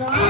Everybody